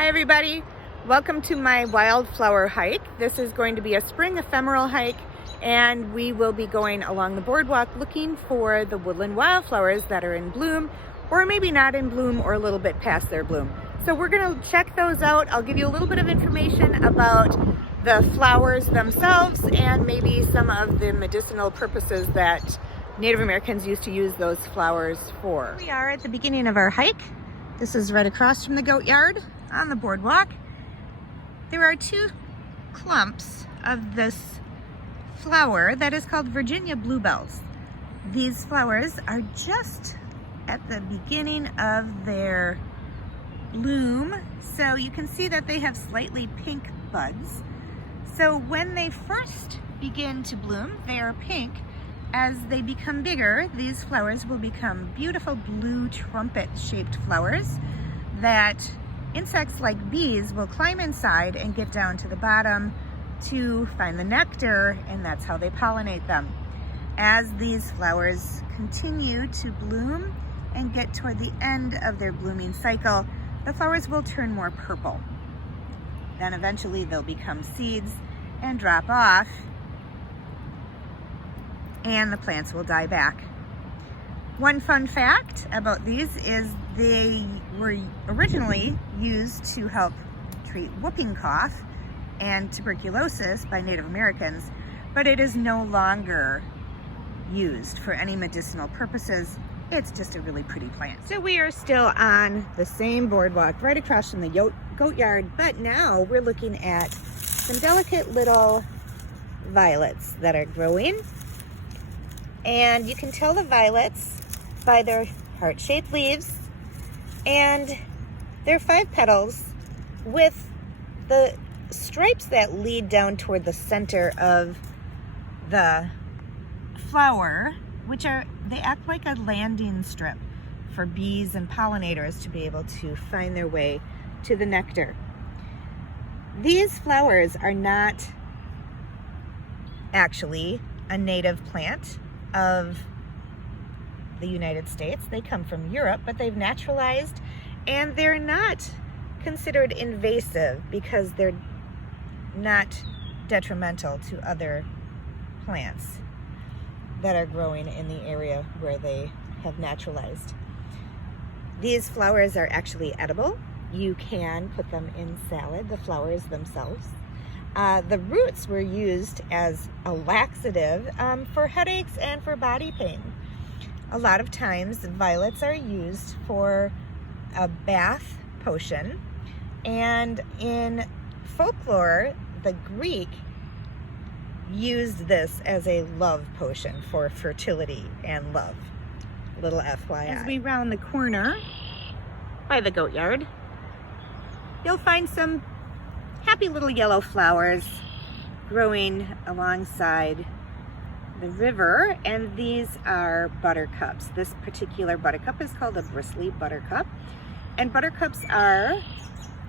Hi everybody, welcome to my wildflower hike. This is going to be a spring ephemeral hike and we will be going along the boardwalk looking for the woodland wildflowers that are in bloom or maybe not in bloom or a little bit past their bloom. So we're going to check those out. I'll give you a little bit of information about the flowers themselves and maybe some of the medicinal purposes that Native Americans used to use those flowers for. We are at the beginning of our hike. This is right across from the goat yard on the boardwalk. There are two clumps of this flower that is called Virginia bluebells. These flowers are just at the beginning of their bloom, so you can see that they have slightly pink buds. So when they first begin to bloom, they are pink. As they become bigger, these flowers will become beautiful blue trumpet-shaped flowers that insects like bees will climb inside and get down to the bottom to find the nectar, and that's how they pollinate them. As these flowers continue to bloom and get toward the end of their blooming cycle, the flowers will turn more purple. Then eventually they'll become seeds and drop off, and the plants will die back. One fun fact about these is they were originally used to help treat whooping cough and tuberculosis by Native Americans, but it is no longer used for any medicinal purposes. It's just a really pretty plant. So we are still on the same boardwalk right across from the goat yard, but now we're looking at some delicate little violets that are growing. And you can tell the violets by their heart-shaped leaves and their 5 petals with the stripes that lead down toward the center of the flower, they act like a landing strip for bees and pollinators to be able to find their way to the nectar. These flowers are not actually a native plant of the United States. They come from Europe, but they've naturalized, and they're not considered invasive because they're not detrimental to other plants that are growing in the area where they have naturalized. These flowers are actually edible. You can put them in salad, the flowers themselves. The roots were used as a laxative for headaches and for body pain. A lot of times violets are used for a bath potion, and in folklore, the Greek used this as a love potion for fertility and love. Little FYI. As we round the corner by the goat yard, you'll find some happy little yellow flowers growing alongside the river, and these are buttercups. This particular buttercup is called a bristly buttercup, and buttercups are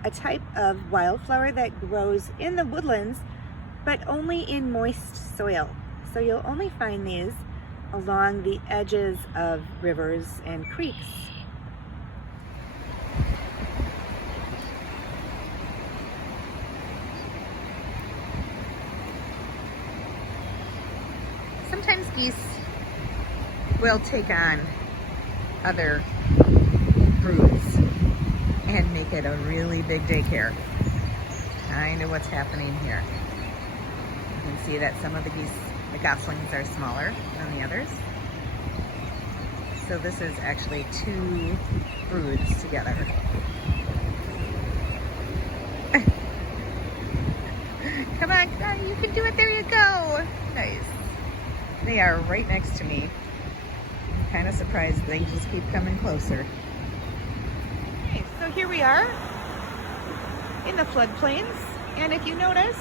a type of wildflower that grows in the woodlands but only in moist soil. So you'll only find these along the edges of rivers and creeks. Sometimes geese will take on other broods and make it a really big daycare. Kind of what's happening here. You can see that some of the geese, the goslings, are smaller than the others. So this is actually 2 broods together. Come on, you can do it, there you go. Nice. They are right next to me. I'm kind of surprised they just keep coming closer. Okay, so here we are in the floodplains, and if you notice,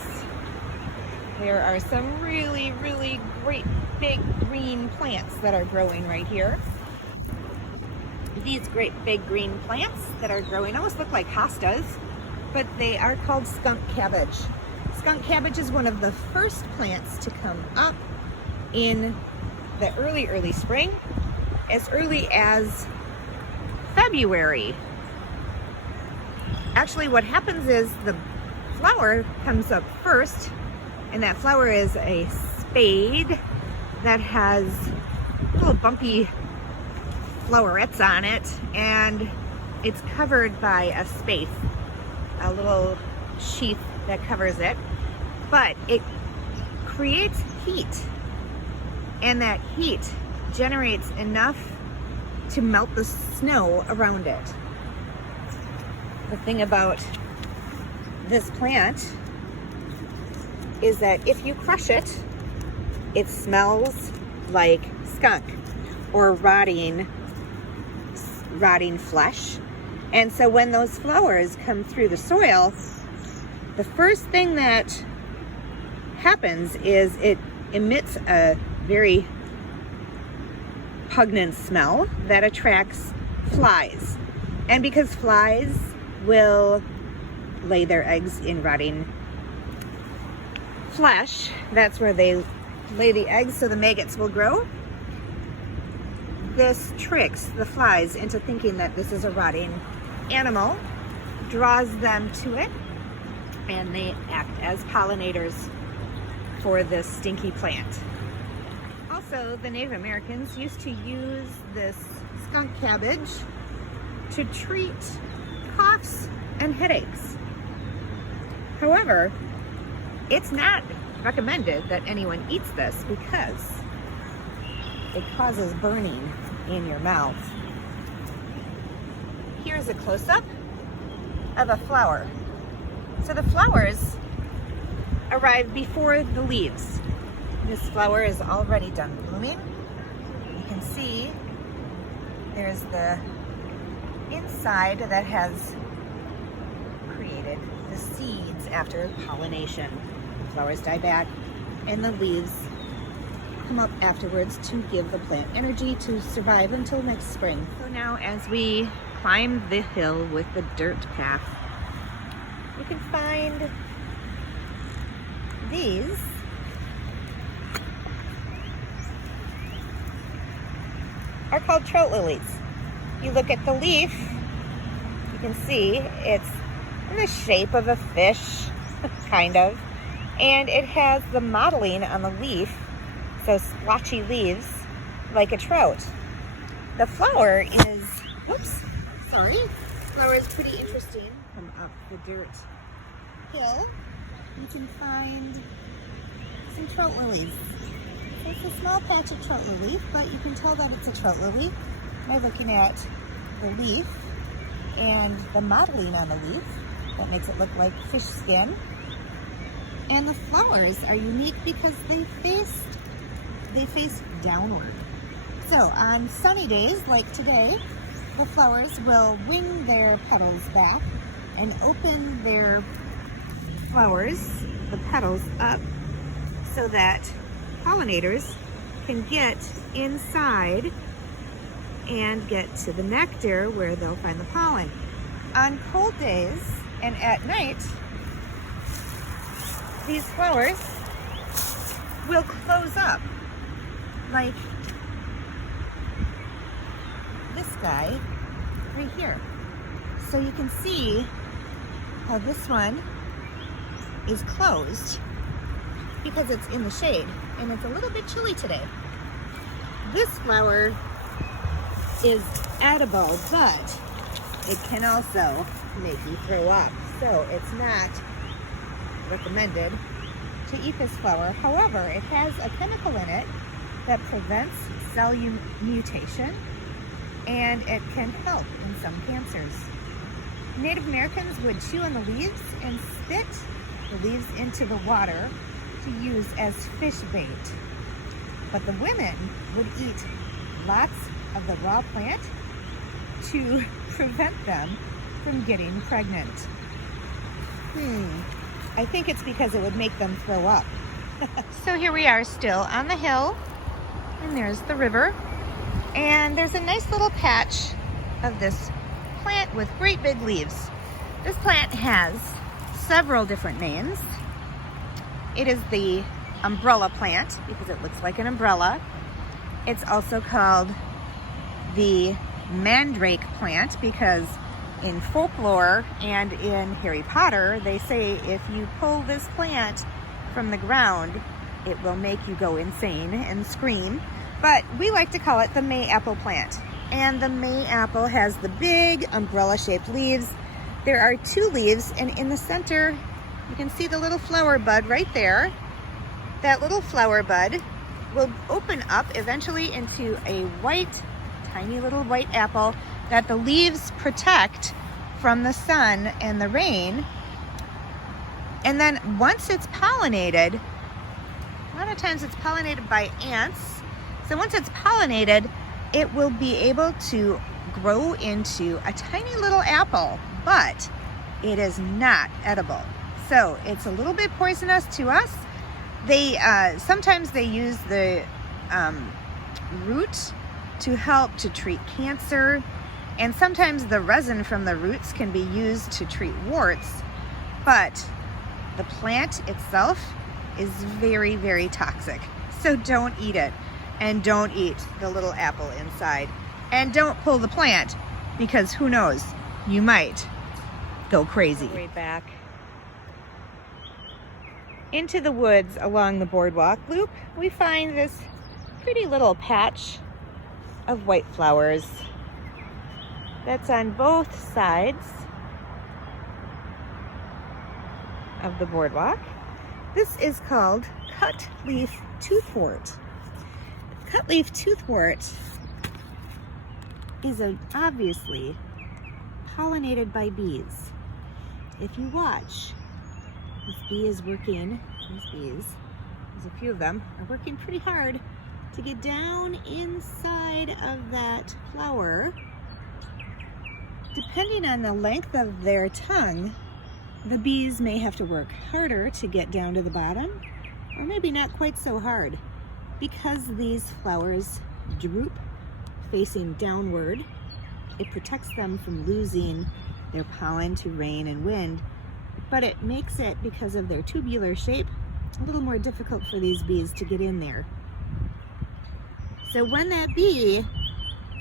there are some really, really great big green plants that are growing right here. These great big green plants that are growing almost look like hostas, but they are called skunk cabbage. Skunk cabbage is one of the first plants to come up in the early spring, as early as February. Actually, what happens is the flower comes up first, and that flower is a spade that has little bumpy flowerets on it, and it's covered by a spathe, a little sheath that covers it, but it creates heat, and that heat generates enough to melt the snow around it. The thing about this plant is that if you crush it, it smells like skunk or rotting flesh. And so when those flowers come through the soil, the first thing that happens is it emits a very pungent smell that attracts flies. And because flies will lay their eggs in rotting flesh, that's where they lay the eggs so the maggots will grow. This tricks the flies into thinking that this is a rotting animal, draws them to it, and they act as pollinators for this stinky plant. Also, the Native Americans used to use this skunk cabbage to treat coughs and headaches. However, it's not recommended that anyone eats this because it causes burning in your mouth. Here's a close-up of a flower. So the flowers arrive before the leaves. This flower is already done blooming. You can see there's the inside that has created the seeds after pollination. The flowers die back and the leaves come up afterwards to give the plant energy to survive until next spring. So now as we climb the hill with the dirt path, you can find these are called trout lilies. You look at the leaf, you can see it's in the shape of a fish, kind of, and it has the mottling on the leaf, so splotchy leaves like a trout. The flower is, flower is pretty interesting. Come up the dirt hill, you can find some trout lilies. So it's a small patch of trout lily, but you can tell that it's a trout lily by looking at the leaf and the mottling on the leaf that makes it look like fish skin. And the flowers are unique because they face downward. So on sunny days like today, the flowers will wing their petals back and open their flowers, the petals, up so that pollinators can get inside and get to the nectar where they'll find the pollen. On cold days and at night, these flowers will close up like this guy right here. So you can see how this one is closed because it's in the shade and it's a little bit chilly today. This flower is edible, but it can also make you throw up. So it's not recommended to eat this flower. However, it has a chemical in it that prevents cell mutation, and it can help in some cancers. Native Americans would chew on the leaves and spit the leaves into the water to use as fish bait. But the women would eat lots of the raw plant to prevent them from getting pregnant. I think it's because it would make them throw up. So here we are still on the hill, and there's the river, and there's a nice little patch of this plant with great big leaves. This plant has several different names. It is the umbrella plant because it looks like an umbrella. It's also called the mandrake plant because In folklore and in Harry Potter, they say if you pull this plant from the ground, it will make you go insane and scream. But we like to call it the Mayapple plant. And the Mayapple has the big umbrella-shaped leaves. There are 2 leaves, and in the center, you can see the little flower bud right there. That little flower bud will open up eventually into a white, tiny little white apple that the leaves protect from the sun and the rain. And then once it's pollinated, a lot of times it's pollinated by ants. So once it's pollinated, it will be able to grow into a tiny little apple, but it is not edible. So it's a little bit poisonous to us. They sometimes they use the root to help to treat cancer, and sometimes the resin from the roots can be used to treat warts, but the plant itself is very, very toxic. So don't eat it, and don't eat the little apple inside, and don't pull the plant, because who knows, you might go crazy. Right back into the woods along the boardwalk loop, we find this pretty little patch of white flowers that's on both sides of the boardwalk. This is called cutleaf toothwort. Cutleaf toothwort is obviously pollinated by bees. If you watch, this bee is working, these bees, there's a few of them, are working pretty hard to get down inside of that flower. Depending on the length of their tongue, the bees may have to work harder to get down to the bottom, or maybe not quite so hard. Because these flowers droop facing downward, it protects them from losing their pollen to rain and wind, but it makes it, because of their tubular shape, a little more difficult for these bees to get in there. So when that bee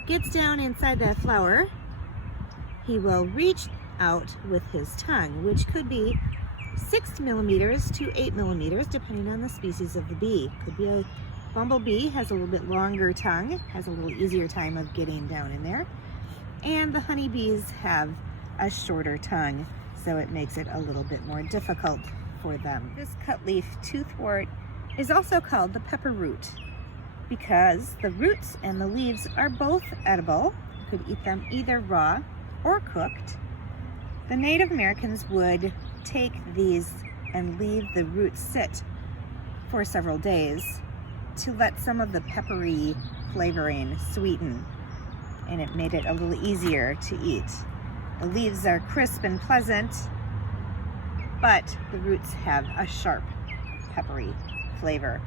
gets down inside that flower, he will reach out with his tongue, which could be 6 millimeters to 8 millimeters, depending on the species of the bee. Could be a bumblebee, has a little bit longer tongue, has a little easier time of getting down in there. And the honeybees have a shorter tongue, so it makes it a little bit more difficult for them. This cutleaf toothwort is also called the pepper root because the roots and the leaves are both edible. You could eat them either raw or cooked. The Native Americans would take these and leave the roots sit for several days to let some of the peppery flavoring sweeten, and it made it a little easier to eat. The leaves are crisp and pleasant, but the roots have a sharp, peppery flavor.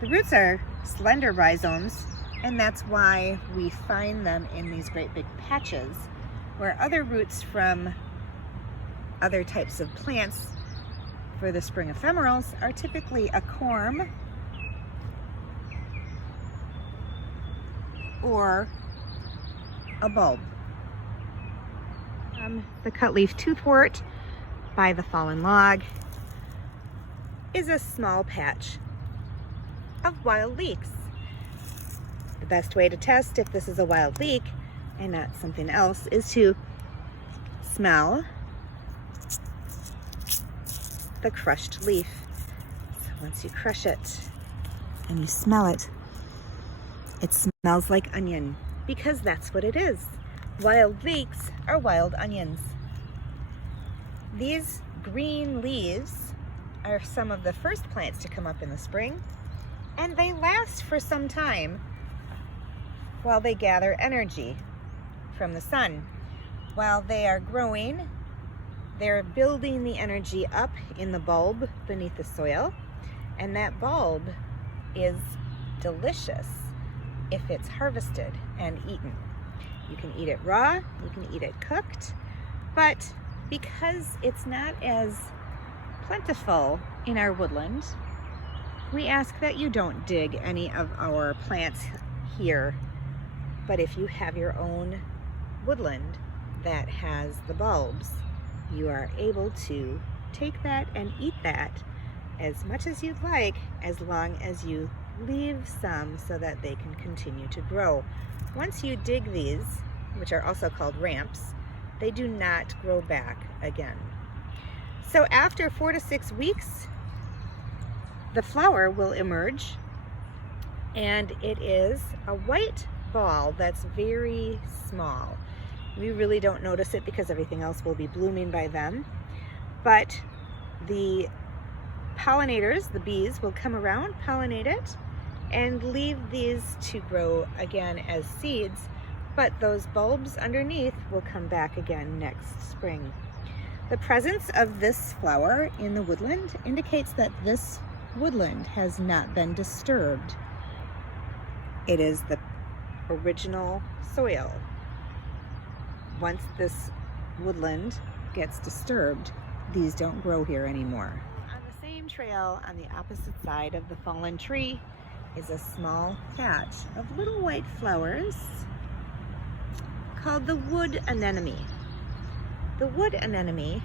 The roots are slender rhizomes, and that's why we find them in these great big patches, where other roots from other types of plants for the spring ephemerals are typically a corm or a bulb. The cutleaf toothwort by the fallen log is a small patch of wild leeks. The best way to test if this is a wild leek and not something else is to smell the crushed leaf. So once you crush it and you smell it, it smells like onion, because that's what it is. Wild leeks are wild onions. These green leaves are some of the first plants to come up in the spring, and they last for some time while they gather energy from the sun. While they are growing, they're building the energy up in the bulb beneath the soil, and that bulb is delicious if it's harvested and eaten. You can eat it raw, you can eat it cooked, but because it's not as plentiful in our woodland, we ask that you don't dig any of our plants here. But if you have your own woodland, that has the bulbs, you are able to take that and eat that as much as you'd like, as long as you leave some so that they can continue to grow. Once you dig these, which are also called ramps, they do not grow back again. So after 4 to 6 weeks, the flower will emerge, and it is a white ball that's very small. We really don't notice it because everything else will be blooming by then, but the pollinators, the bees, will come around, pollinate it, and leave these to grow again as seeds, but those bulbs underneath will come back again next spring. The presence of this flower in the woodland indicates that this woodland has not been disturbed. It is the original soil. Once this woodland gets disturbed, these don't grow here anymore. On the same trail on the opposite side of the fallen tree is a small patch of little white flowers called the wood anemone. The wood anemone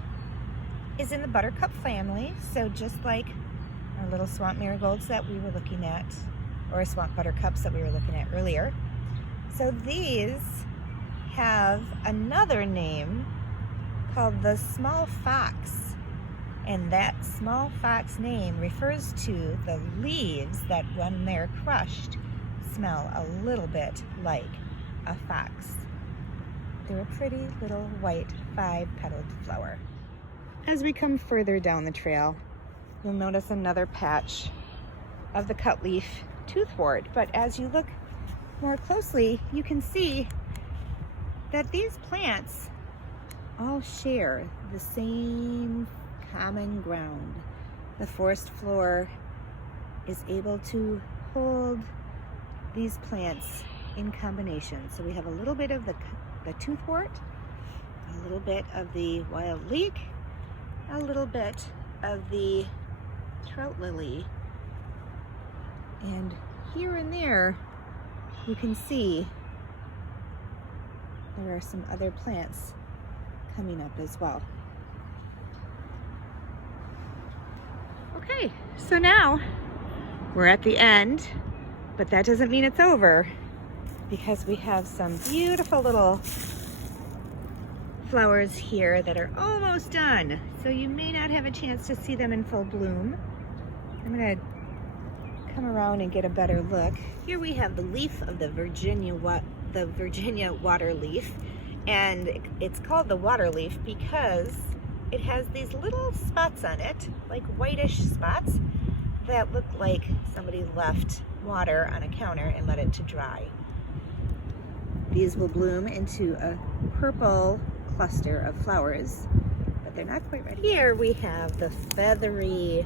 is in the buttercup family, so just like our little swamp marigolds that we were looking at, or swamp buttercups that we were looking at earlier. So these have another name called the small fox, and that small fox name refers to the leaves that, when they're crushed, smell a little bit like a fox. They're a pretty little white 5-petaled flower. As we come further down the trail, you'll notice another patch of the cutleaf toothwort, but as you look more closely, you can see that these plants all share the same common ground. The forest floor is able to hold these plants in combination. So we have a little bit of the toothwort, a little bit of the wild leek, a little bit of the trout lily, and here and there you can see there are some other plants coming up as well. Okay, so now we're at the end, but that doesn't mean it's over, because we have some beautiful little flowers here that are almost done. So you may not have a chance to see them in full bloom. I'm gonna come around and get a better look. Here we have the leaf of the Virginia water leaf, and it's called the water leaf because it has these little spots on it, like whitish spots, that look like somebody left water on a counter and let it to dry. These will bloom into a purple cluster of flowers, but they're not quite ready. Here we have the feathery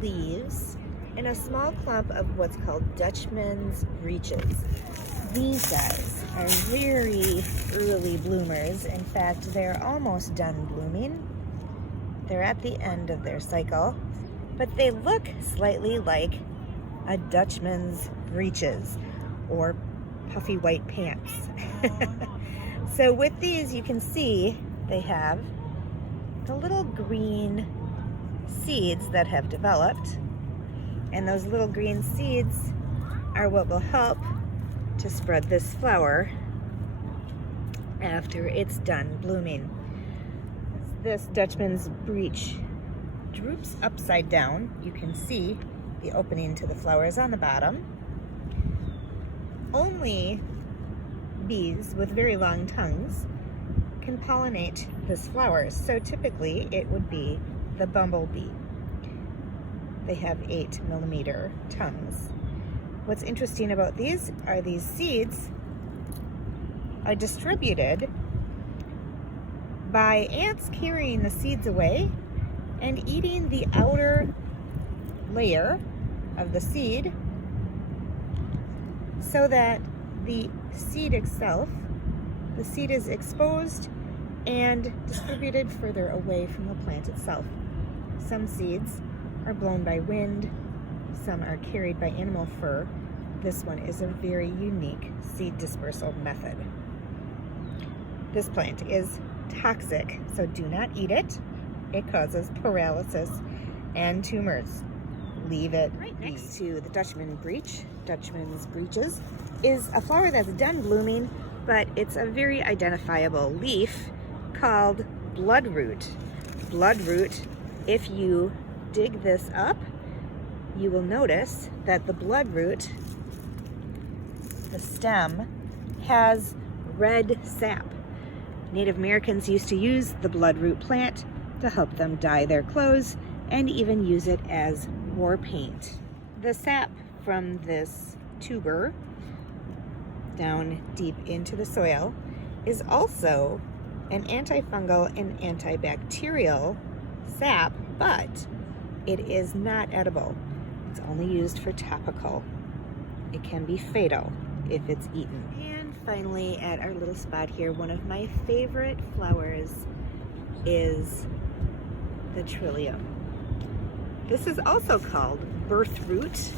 leaves and a small clump of what's called Dutchman's breeches. These guys are very early bloomers. In fact, they're almost done blooming. They're at the end of their cycle, but they look slightly like a Dutchman's breeches or puffy white pants. So with these, you can see they have the little green seeds that have developed, and those little green seeds are what will help to spread this flower after it's done blooming. This Dutchman's breech droops upside down. You can see the opening to the flowers on the bottom. Only bees with very long tongues can pollinate this flower. So typically it would be the bumblebee. They have 8mm tongues. What's interesting about these are these seeds are distributed by ants carrying the seeds away and eating the outer layer of the seed, so that the seed itself, the seed is exposed and distributed further away from the plant itself. Some seeds are blown by wind, some are carried by animal fur. This one is a very unique seed dispersal method. This plant is toxic, so do not eat it. It causes paralysis and tumors. Leave it. Right next to the Dutchman's breeches is a flower that's done blooming, but it's a very identifiable leaf called bloodroot. Bloodroot, if you dig this up, you will notice that the bloodroot, the stem, has red sap. Native Americans used to use the bloodroot plant to help them dye their clothes and even use it as war paint. The sap from this tuber down deep into the soil is also an antifungal and antibacterial sap, but it is not edible. It's only used for topical. It can be fatal if it's eaten. And finally, at our little spot here, one of my favorite flowers is the trillium. This is also called birthroot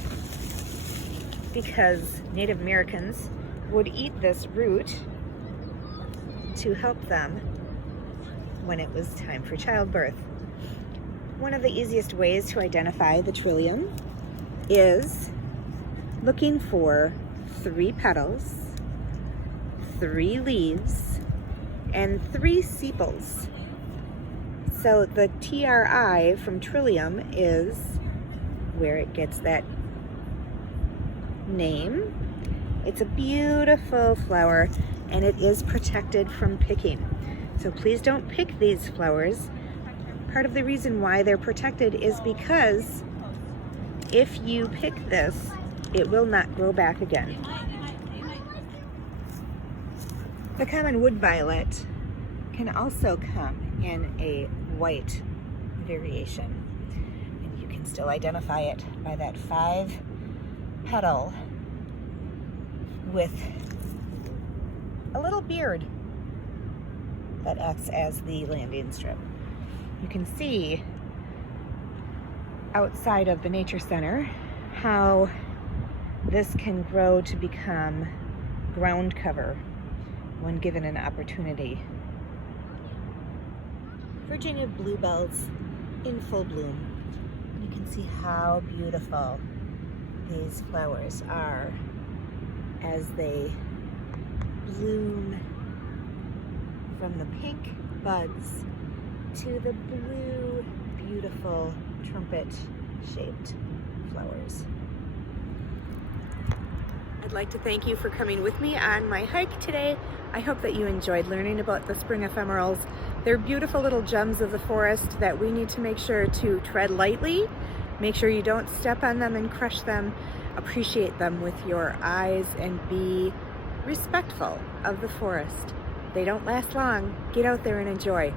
because Native Americans would eat this root to help them when it was time for childbirth. One of the easiest ways to identify the trillium is looking for 3 petals, 3 leaves, and 3 sepals. So the TRI from trillium is where it gets that name. It's a beautiful flower and it is protected from picking. So please don't pick these flowers. Part of the reason why they're protected is because if you pick this, it will not grow back again. The common wood violet can also come in a white variation. And you can still identify it by that 5 petal with a little beard that acts as the landing strip. You can see outside of the nature center how this can grow to become ground cover when given an opportunity. Virginia bluebells in full bloom. You can see how beautiful these flowers are as they bloom from the pink buds to the blue, beautiful trumpet-shaped flowers. I'd like to thank you for coming with me on my hike today. I hope that you enjoyed learning about the spring ephemerals. They're beautiful little gems of the forest that we need to make sure to tread lightly. Make sure you don't step on them and crush them. Appreciate them with your eyes and be respectful of the forest. They don't last long. Get out there and enjoy.